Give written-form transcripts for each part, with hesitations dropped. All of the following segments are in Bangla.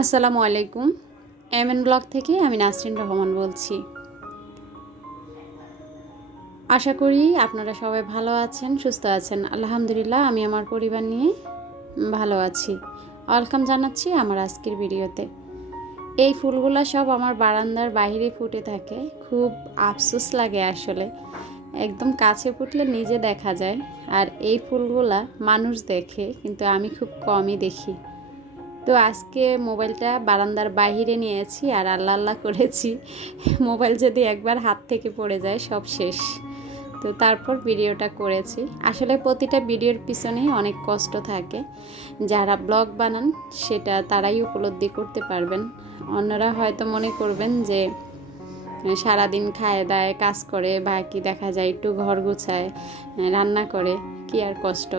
আসসালামু আলাইকুম। এমএন ব্লগ থেকে আমি নাসরিন রহমান বলছি। আশা করি আপনারা সবাই ভালো আছেন, সুস্থ আছেন। আলহামদুলিল্লাহ আমি আমার পরিবার নিয়ে ভালো আছি। ওয়েলকাম জানাচ্ছি আমার আজকের ভিডিওতে। এই ফুলগুলা সব আমার বারান্দার বাইরে ফুটে থাকে। খুব আফসোস লাগে আসলে। একদম কাছে ফুটলে নিজে দেখা যায়, আর এই ফুলগুলা মানুষ দেখে, কিন্তু আমি খুব কমই দেখি। তো আজকে মোবাইলটা বারান্দার বাইরে নিয়েছি আর আল্লাহ আল্লাহ করেছি মোবাইল যদি একবার হাত থেকে পড়ে যায় সব শেষ। তো তারপর ভিডিওটা করেছি। আসলে প্রতিটা ভিডিওর পিছনেই অনেক কষ্ট থাকে। যারা ব্লগ বানান সেটা তারাই উপলব্ধি করতে পারবেন। অন্যরা হয়তো মনে করবেন যে সারাদিন খায় দায় কাজ করে, বা কি দেখা যায় একটু ঘর গুছায়, রান্না করে, কি আর কষ্ট।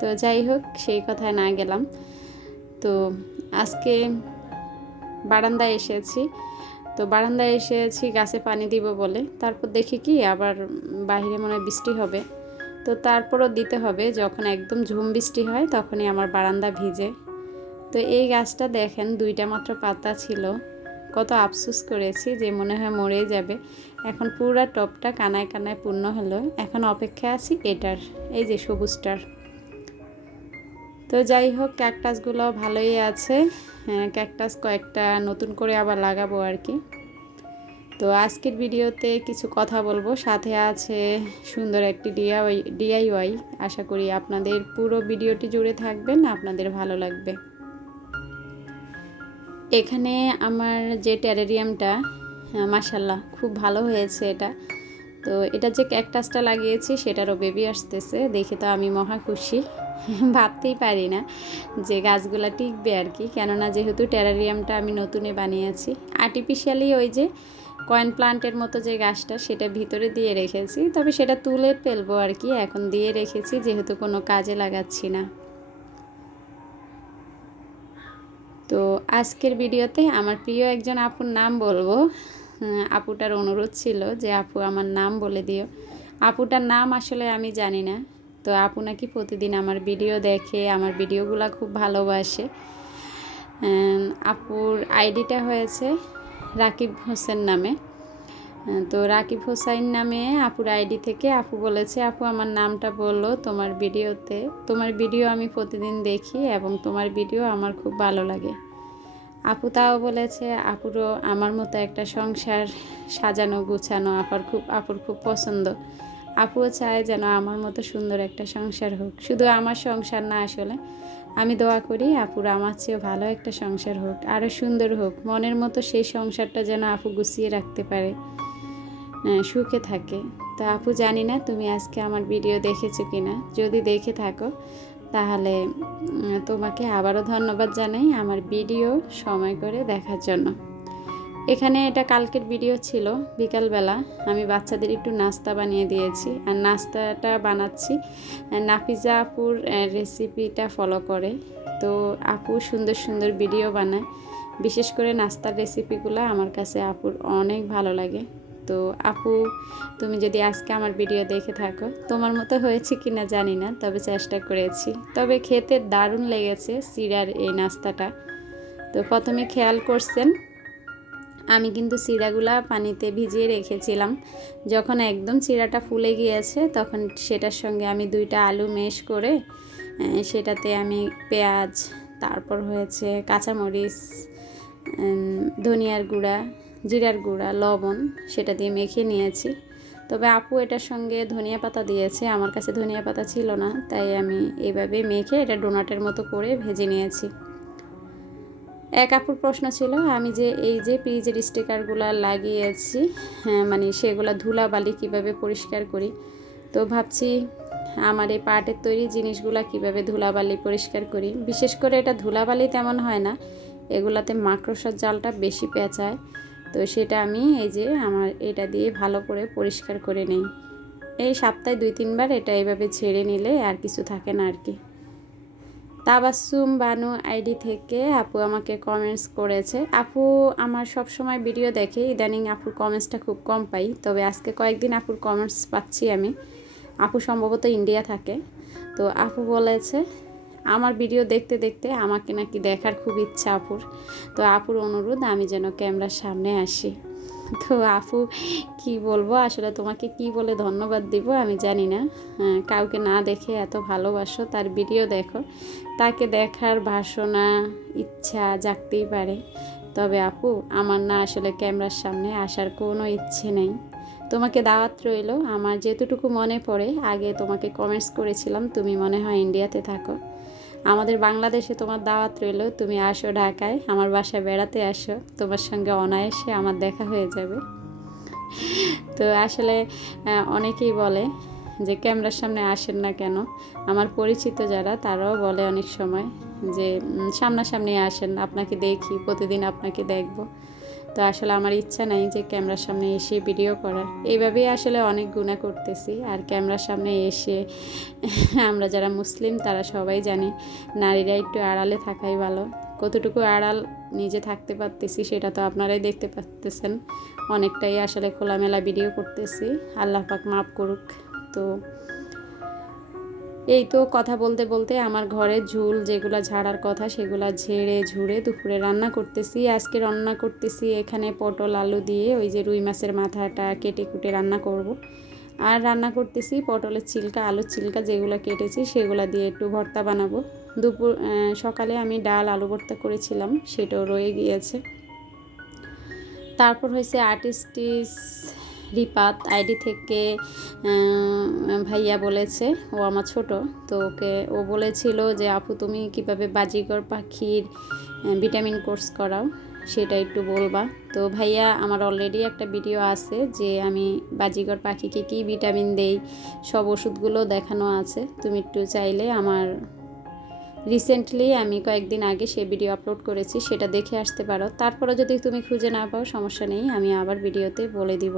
তো যাই হোক, সেই কথায় না গেলাম। তো আজকে বারান্দায় এসেছি গাছে পানি দিব বলে। তারপর দেখি কি আবার বাইরে মনে হয় বৃষ্টি হবে। তো তারপরও দিতে হবে, যখন একদম ঝুম বৃষ্টি হয় তখনই আমার বারান্দা ভিজে। তো এই গাছটা দেখেন, 2টা মাত্র পাতা ছিল। কত আফসোস করেছি যে মনে হয় মরে যাবে। এখন পুরা টপটা কানায় কানায় পূর্ণ হলো। এখন অপেক্ষা আছি এটার, এই যে সবুজটার। তো যাই হোক, ক্যাকটাসগুলো ভালোই আছে। ক্যাকটাস কয়েকটা নতুন করে আবার লাগাবো আর কি। তো আজকের ভিডিওতে কিছু কথা বলবো, সাথে আছে সুন্দর একটি ডিআইওয়াই। আশা করি আপনাদের পুরো ভিডিওটি জুড়ে থাকবেন, আপনাদের ভালো লাগবে। এখানে আমার যে টেরারিয়ামটা, মাশাল্লাহ খুব ভালো হয়েছে এটা। তো এটা যে ক্যাকটাসটা লাগিয়েছি সেটারও বেবি আসতেছে, দেখে তো আমি মহা খুশি। ভাবতেই পারি না যে গাছগুলা টিকবে আর কি, কেননা যেহেতু টেরারিয়ামটা আমি নতুনে বানিয়েছি। আর্টিফিশিয়ালি ওই যে কয়েন প্লান্টের মতো যে গাছটা, সেটা ভিতরে দিয়ে রেখেছি, তবে সেটা তুলে ফেলবো আর কি। এখন দিয়ে রেখেছি যেহেতু কোনো কাজে লাগাচ্ছি না। তো আজকের ভিডিওতে আমার প্রিয় একজন আপুর নাম বলবো। আপুটার অনুরোধ ছিল যে আপু আমার নাম বলে দিও। আপুটার নাম আসলে আমি জানি না। তো আপু নাকি প্রতিদিন আমার ভিডিও দেখে, আমার ভিডিওগুলো খুব ভালোবাসে। আপুর আইডিটা হয়েছে রাকিব হোসেন নামে। তো রাকিব হোসাইন নামে আপুর আইডি থেকে আপু বলেছে, আপু আমার নামটা বললো তোমার ভিডিওতে। তোমার ভিডিও আমি প্রতিদিন দেখি এবং তোমার ভিডিও আমার খুব ভালো লাগে। আপু তাও বলেছে আপুরও আমার মতো একটা সংসার সাজানো গুছানো আপুর খুব পছন্দ। আপুও চায় যেন আমার মতো সুন্দর একটা সংসার হোক। শুধু আমার সংসার না, আসলে আমি দোয়া করি আপুর আমার চেয়েও ভালো একটা সংসার হোক, আরও সুন্দর হোক। মনের মতো সেই সংসারটা যেন আপু গুছিয়ে রাখতে পারে, সুখে থাকে। তো আপু, জানি না তুমি আজকে আমার ভিডিও দেখেছো কিনা। যদি দেখে থাকো তাহলে তোমাকে আবারও ধন্যবাদ জানাই আমার ভিডিও সময় করে দেখার জন্য। এখানে এটা কালকের ভিডিও ছিল, বিকালবেলা আমি বাচ্চাদের একটু নাস্তা বানিয়ে দিয়েছি, আর নাস্তাটা বানাচ্ছি নাফিজা আপুর রেসিপিটা ফলো করে। তো আপু সুন্দর সুন্দর ভিডিও বানায়, বিশেষ করে নাস্তার রেসিপিগুলো আমার কাছে আপুর অনেক ভালো লাগে। তো আপু, তুমি যদি আজকে আমার ভিডিও দেখে থাকো, তোমার মতো হয়েছে কি না জানি না, তবে চেষ্টা করেছি। তবে খেতে দারুণ লেগেছে চিড়ার এই নাস্তাটা। তো প্রথমে খেয়াল করছেন আমি কিন্তু চিড়াগুলা পানিতে ভিজিয়ে রেখেছিলাম। যখন একদম চিড়াটা ফুলে গিয়েছে তখন সেটার সঙ্গে আমি 2টা আলু মেশ করে সেটাতে আমি পেঁয়াজ, তারপর হয়েছে কাঁচামরিচ, ধনিয়ার গুঁড়া, জিরার গুঁড়া, লবণ সেটা দিয়ে মেখে নিয়েছি। তবে আপু এটার সঙ্গে ধনিয়া পাতা দিয়েছে, আমার কাছে ধনিয়া পাতা ছিল না, তাই আমি এইভাবে মেখে এটা ডোনাটের মতো করে ভেজে নিয়েছি। এক আপুর প্রশ্ন ছিল আমি যে এই যে ফ্রিজের স্টিকারগুলো লাগিয়েছি, মানে সেগুলো ধুলাবালি কিভাবে পরিষ্কার করি। তো ভাবছি আমার এই পাটের তৈরি জিনিসগুলো কিভাবে ধুলাবালি পরিষ্কার করি। বিশেষ করে এটা ধুলাবালি তেমন হয় না, এগুলাতে মাকড়সার জালটা বেশি পেঁচায়। তো সেটা আমি এই যে আমার এটা দিয়ে ভালো করে পরিষ্কার করে নিই। এই সপ্তাহে 2-3 বার এটা এইভাবে ছেড়ে নিলে আর কিছু থাকে না আর কি। তাবাসসুম বানু আইডি থেকে আপু আমাকে কমেন্টস করেছে। আপু আমার সব সময় ভিডিও দেখে, ইদানিং আপুর কমেন্টসটা খুব কম পাই, তবে আজকে কয়েকদিন আপুর কমেন্টস পাচ্ছি আমি। আপু সম্ভবত ইন্ডিয়া থাকে। তো আপু বলেছে আমার ভিডিও দেখতে দেখতে আমাকে নাকি দেখার খুব ইচ্ছা আপুর। তো আপুর অনুরোধ আমি যেন ক্যামেরার সামনে আসি। তো আপু কি বলবো আসলে, তোমাকে কি বলে ধন্যবাদ দিব আমি জানি না। কাউকে না দেখে এত ভালোবাসো, তার ভিডিও দেখো, তাকে দেখার বাসনা ইচ্ছা জাগতেই পারে। তবে আপু আমার না আসলে ক্যামেরার সামনে আসার কোনো ইচ্ছে নেই। তোমাকে দাওয়াত রইল। আমার যেতটুকু মনে পড়ে, আগে তোমাকে কমেন্টস করেছিলাম, তুমি মনে হয় ইন্ডিয়াতে থাকো। আমাদের বাংলাদেশে তোমার দাওয়াত রইল, তুমি আসো ঢাকায়, আমার বাসায় বেড়াতে আসো, তোমার সঙ্গে অনায়াসে আমার দেখা হয়ে যাবে। তো আসলে অনেকেই বলে যে ক্যামেরার সামনে আসেন না কেন। আমার পরিচিত যারা তারাও বলে অনেক সময় যে সামনাসামনি আসেন, আপনাকে দেখি, প্রতিদিন আপনাকে দেখব। তো আসলে আমার ইচ্ছা নাই যে ক্যামেরার সামনে এসে ভিডিও করার। এইভাবেই আসলে অনেক গুনাহ করতেছি। আর ক্যামেরার সামনে এসে আমরা যারা মুসলিম তারা সবাই জানি নারীরা একটু আড়ালে থাকাই ভালো। কতটুকু আড়াল নিজে থাকতে পারতেছি সেটা তো আপনারাই দেখতে পাচ্তেছেন। অনেকটাই আসলে খোলামেলা ভিডিও করতেছি, আল্লাহ পাক মাফ করুক। তো এই তো কথা বলতে বলতে আমার ঘরে ঝুল যেগুলো ঝাড়ার কথা সেগুলো ঝেড়ে ঝুড়ে দুপুরে রান্না করতেছি। আজকে রান্না করতেছি এখানে পটল আলু দিয়ে, ওই যে রুই মাছের মাথাটা কেটে কুটে রান্না করব। আর রান্না করতেছি পটলের চিলকা, আলুর চিলকা যেগুলো কেটেছি সেগুলো দিয়ে একটু ভর্তা বানাবো। সকালে আমি ডাল আলু ভর্তা করেছিলাম, সেটাও রয়ে গিয়েছে। তারপর হয়েছে আর্টিস্টিস রিপাত আইডি থেকে ভাইয়া বলেছে, ও আমার ছোট, তো ও বলেছিল যে আপু তুমি কিভাবে বাজিগর পাখির ভিটামিন কোর্স করাও সেটা একটু বলবা। তো ভাইয়া আমার অলরেডি একটা ভিডিও আছে যে আমি বাজিগর পাখিকে কী ভিটামিন দেই, সব ওষুধগুলো দেখানো আছে। তুমি একটু চাইলে আমার রিসেন্টলি আমি কয়েকদিন আগে সে ভিডিও আপলোড করেছি, সেটা দেখে আসতে পারো। তারপরে যদি তুমি খুঁজে না পাও সমস্যা নেই, আমি আবার ভিডিওতে বলে দিব।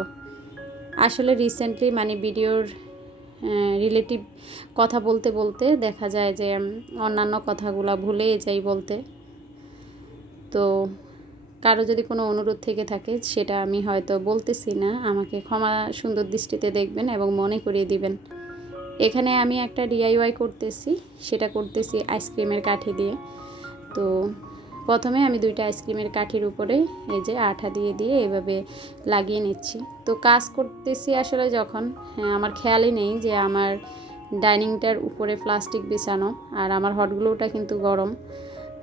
আসলে রিসেন্টলি মানে ভিডিওর রিলেটিভ কথা বলতে বলতে দেখা যায় যে অন্যান্য কথাগুলো ভুলেই যাই বলতে। তো কারো যদি কোনো অনুরোধ থেকে থাকে সেটা আমি হয়তো বলতেছি না, আমাকে ক্ষমা সুন্দর দৃষ্টিতে দেখবেন এবং মনে করিয়ে দিবেন। এখানে আমি একটা ডিআইওয়াই করতেছি, সেটা করতেছি আইসক্রিমের কাঠি দিয়ে। তো প্রথমে আমি 2টা আইসক্রিমের কাঠির উপরে এই যে আঠা দিয়ে দিয়ে এভাবে লাগিয়ে নিচ্ছি। তো কাজ করতেছি আসলে যখন আমার খেয়ালই নেই যে আমার ডাইনিংটার উপরে প্লাস্টিক বিছানো আর আমার হটগুলোটা কিন্তু গরম।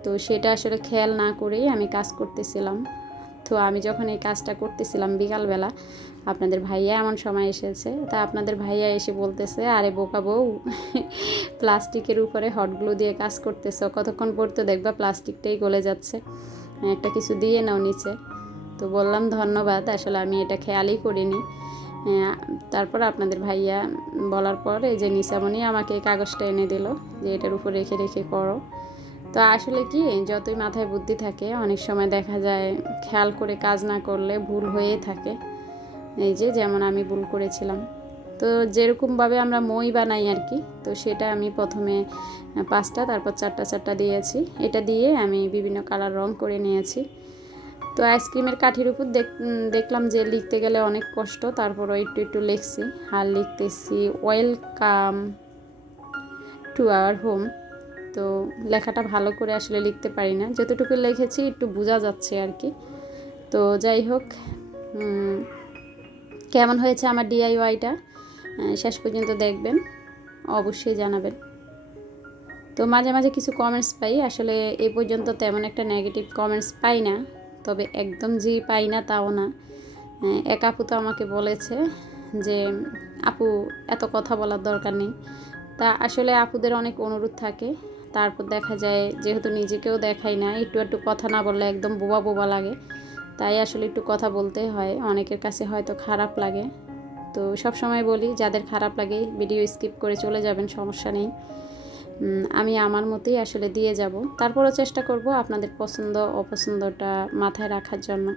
তো সেটা আসলে খেয়াল না করেই আমি কাজ করতেছিলাম। তো আমি যখন এই কাজটা করতেছিলাম বিকালবেলা, আপনাদের ভাইয়া এমন সময় এসেছে। তা আপনাদের ভাইয়া এসে বলতেছে, আরে বোকা বউ, প্লাস্টিকের উপরে হটগুলো দিয়ে কাজ করতেছ, কতক্ষণ পড়তে দেখবা প্লাস্টিকটাই গলে যাচ্ছে, একটা কিছু দিয়ে নাও নিচে। তো বললাম ধন্যবাদ, আসলে আমি এটা খেয়ালই করিনি। তারপর আপনাদের ভাইয়া বলার পর এই যে নিশামণি আমাকে কাগজটা এনে দিল যে এটার উপর রেখে রেখে করো। তো আসলে কি, যতই মাথায় বুদ্ধি থাকে অনেক সময় দেখা যায় খেয়াল করে কাজ না করলে ভুল হয়েই থাকে। এই যে যেমন আমি ভুল করেছিলাম। তো যেরকমভাবে আমরা মই বানাই আর কি, তো সেটা আমি প্রথমে 5টা তারপর 4টা দিয়েছি। এটা দিয়ে আমি বিভিন্ন কালার রং করে নিয়েছি। তো আইসক্রিমের কাঠির উপর দেখলাম যে লিখতে গেলে অনেক কষ্ট, তারপরও একটু একটু লিখছি। আর লিখতেছি ওয়েলকাম টু আওয়ার হোম। তো লেখাটা ভালো করে আসলে লিখতে পারি না, যতটুকু লিখেছি একটু বোঝা যাচ্ছে আর কি। তো যাই হোক, কেমন হয়েছে আমার ডিআইওয়াইটা শেষ পর্যন্ত দেখবেন, অবশ্যই জানাবেন। তো মাঝে মাঝে কিছু কমেন্টস পাই, আসলে এ পর্যন্ত তেমন একটা নেগেটিভ কমেন্টস পাই না, তবে একদম যে পাই না তাও না। এক আপু তো আমাকে বলেছে যে আপু এত কথা বলার দরকার নেই। তা আসলে আপুদের অনেক অনুরোধ থাকে, তারপর দেখা যায় যেহেতু নিজেকেও দেখাই না, একটু একটু কথা না বললে একদম বোবা বোবা লাগে, তাই আসলে একটু কথা বলতে হয়। অনেকের কাছে হয়তো খারাপ লাগে, তো সব সময় বলি যাদের খারাপ লাগে ভিডিও স্কিপ করে চলে যাবেন, সমস্যা নেই। আমি আমার মতোই আসলে দিয়ে যাব, তারপরও চেষ্টা করব আপনাদের পছন্দ অপছন্দটা মাথায় রাখার জন্য।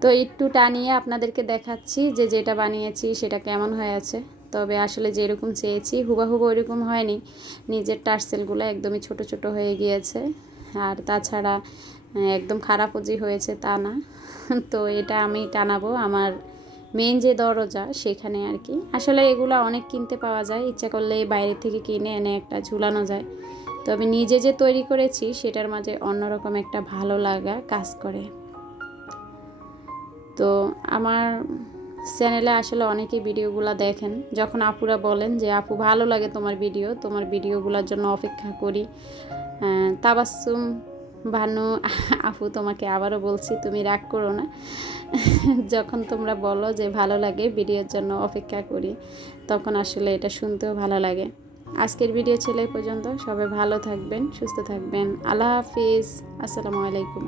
তো একটু টানিয়ে আপনাদেরকে দেখাচ্ছি যে যেটা বানিয়েছি সেটা কেমন হয়েছে। তবে আসলে যেরকম চেয়েছি হুবাহুব ওইরকম হয়নি, নিজের টার্সেলগুলো একদমই ছোট ছোট হয়ে গিয়েছে। আর তাছাড়া একদম খারাপও যে হয়েছে তা না। তো এটা আমি টানাবো আমার মেন যে দরজা সেখানে আর কি। আসলে এগুলো অনেক কিনতে পাওয়া যায়, ইচ্ছা করলে বাইরে থেকে কিনে এনে একটা ঝুলানো যায়। তবে নিজে যে তৈরি করেছি সেটার মাঝে অন্যরকম একটা ভালো লাগা কাজ করে। তো আমার চ্যানেলে আসলে অনেকেই ভিডিওগুলো দেখেন, যখন আপুরা বলেন যে আপু ভালো লাগে তোমার ভিডিও, তোমার ভিডিওগুলোর জন্য অপেক্ষা করি। তাবাসসুম ভানু আপু, তোমাকে আবারও বলছি তুমি রাগ করো না। যখন তোমরা বলো যে ভালো লাগে, ভিডিওর জন্য অপেক্ষা করি, তখন আসলে এটা শুনতেও ভালো লাগে। আজকের ভিডিও ছিল এই পর্যন্ত। সবাই ভালো থাকবেন, সুস্থ থাকবেন। আল্লাহ হাফিজ, আসসালামু আলাইকুম।